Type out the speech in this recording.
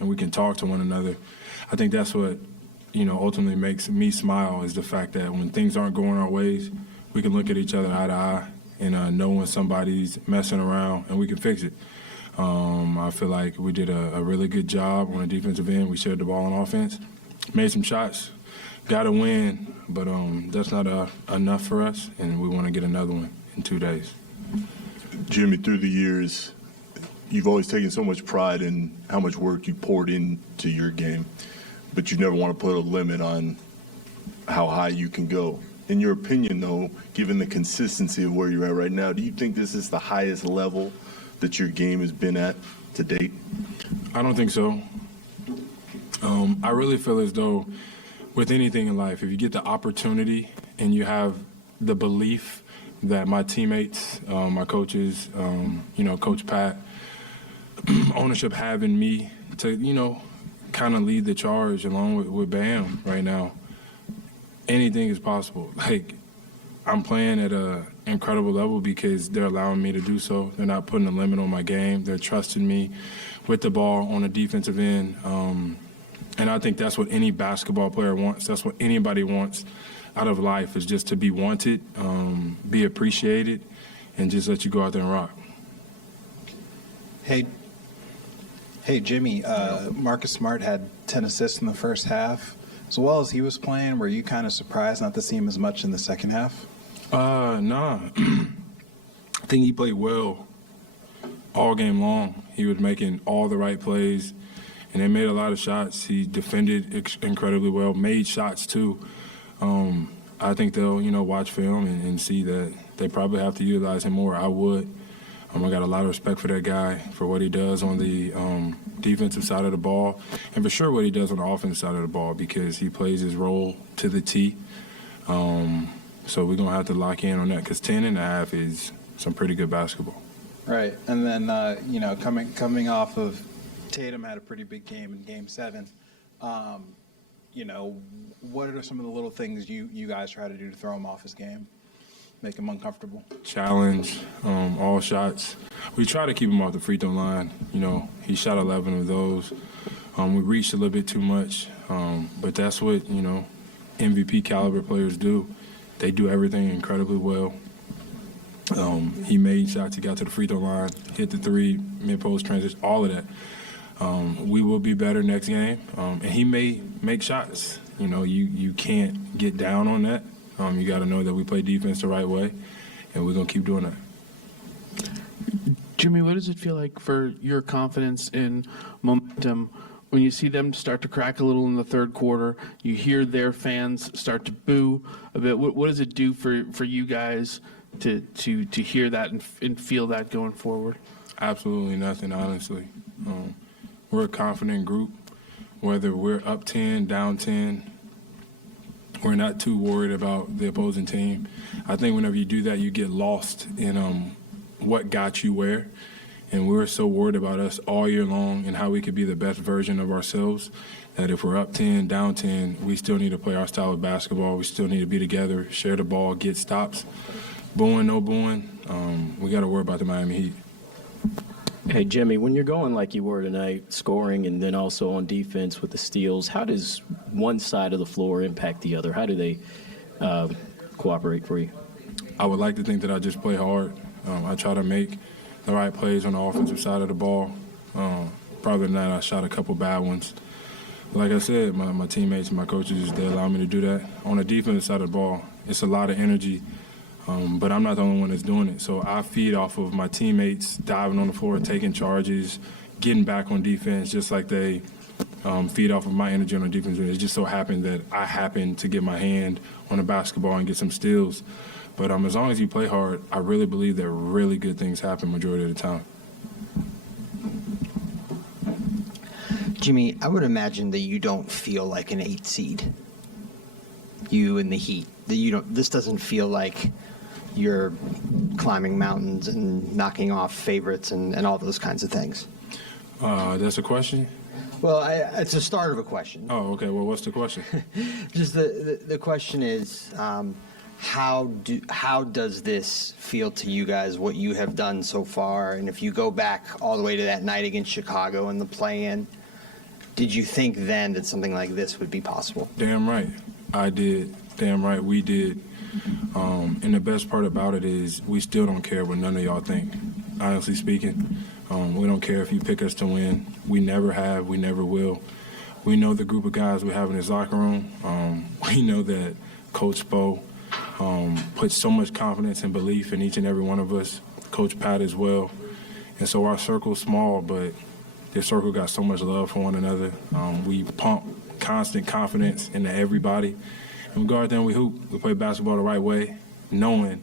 and we can talk to one another. I think that's what, ultimately makes me smile, is the fact that when things aren't going our ways, we can look at each other eye to eye and know when somebody's messing around, and we can fix it. I feel like we did a really good job on the defensive end. We shared the ball on offense, made some shots, got a win, but that's not enough for us, and we want to get another one in 2 days. Jimmy, through the years, you've always taken so much pride in how much work you poured into your game, but you never want to put a limit on how high you can go. In your opinion, though, given the consistency of where you're at right now, do you think this is the highest level that your game has been at to date? I don't think so. I really feel as though with anything in life, if you get the opportunity and you have the belief that my teammates, my coaches, Coach Pat, ownership have in me to, kind of lead the charge along with Bam right now, anything is possible. Like, I'm playing at an incredible level because they're allowing me to do so. They're not putting a limit on my game. They're trusting me with the ball on the defensive end. And I think that's what any basketball player wants. That's what anybody wants out of life, is just to be wanted, be appreciated, and just let you go out there and rock. Hey, Jimmy, Marcus Smart had 10 assists in the first half. As well as he was playing, were you kind of surprised not to see him as much in the second half? Nah. I think he played well all game long. He was making all the right plays, and they made a lot of shots. He defended incredibly well, made shots too. I think they'll, watch film and see that they probably have to utilize him more. I would. I got a lot of respect for that guy, for what he does on the defensive side of the ball, and for sure what he does on the offensive side of the ball, because he plays his role to the T. So we're going to have to lock in on that, because 10.5 is some pretty good basketball. Right. And then, coming off of Tatum had a pretty big game in Game 7. What are some of the little things you guys try to do to throw him off his game, make him uncomfortable? Challenge, all shots. We try to keep him off the free throw line. He shot 11 of those. We reached a little bit too much, but that's what, MVP caliber players do. They do everything incredibly well. He made shots. He got to the free throw line, hit the three, mid-post transition, all of that. We will be better next game, and he may make shots. You can't get down on that. You got to know that we play defense the right way, and we're going to keep doing that. Jimmy, what does it feel like for your confidence in momentum when you see them start to crack a little in the third quarter? You hear their fans start to boo a bit. What does it do for you guys to hear that and feel that going forward? Absolutely nothing, honestly. We're a confident group. Whether we're up 10, down 10, we're not too worried about the opposing team. I think whenever you do that, you get lost in what got you where. And we're so worried about us all year long and how we could be the best version of ourselves that if we're up 10, down 10, we still need to play our style of basketball. We still need to be together, share the ball, get stops. Booing, no booing, we got to worry about the Miami Heat. Hey, Jimmy, when you're going like you were tonight, scoring and then also on defense with the steals, how does one side of the floor impact the other? How do they cooperate for you? I would like to think that I just play hard. I try to make the right plays on the offensive side of the ball. Probably not. I shot a couple bad ones. Like I said, my teammates and my coaches, they allow me to do that. On the defensive side of the ball, it's a lot of energy. But I'm not the only one that's doing it. So I feed off of my teammates diving on the floor, taking charges, getting back on defense, just like they feed off of my energy on the defense. It just so happened that I happened to get my hand on the basketball and get some steals. But as long as you play hard, I really believe that really good things happen majority of the time. Jimmy, I would imagine that you don't feel like an 8 seed. You and the Heat. That you don't. This doesn't feel like you're climbing mountains and knocking off favorites and all those kinds of things. That's a question? Well, it's the start of a question. Oh, okay. Well, what's the question? Just the question is, how does this feel to you guys, what you have done so far? And if you go back all the way to that night against Chicago in the play-in, Did you think then that something like this would be possible? Damn right, I did. Damn right, we did. And the best part about it is we still don't care what none of y'all think. Honestly speaking, we don't care if you pick us to win. We never have. We never will. We know the group of guys we have in his locker room. We know that Coach Spo puts so much confidence and belief in each and every one of us. Coach Pat as well. And so our circle's small, but this circle got so much love for one another. We pump constant confidence into everybody. And we go out there and we hoop. We play basketball the right way, knowing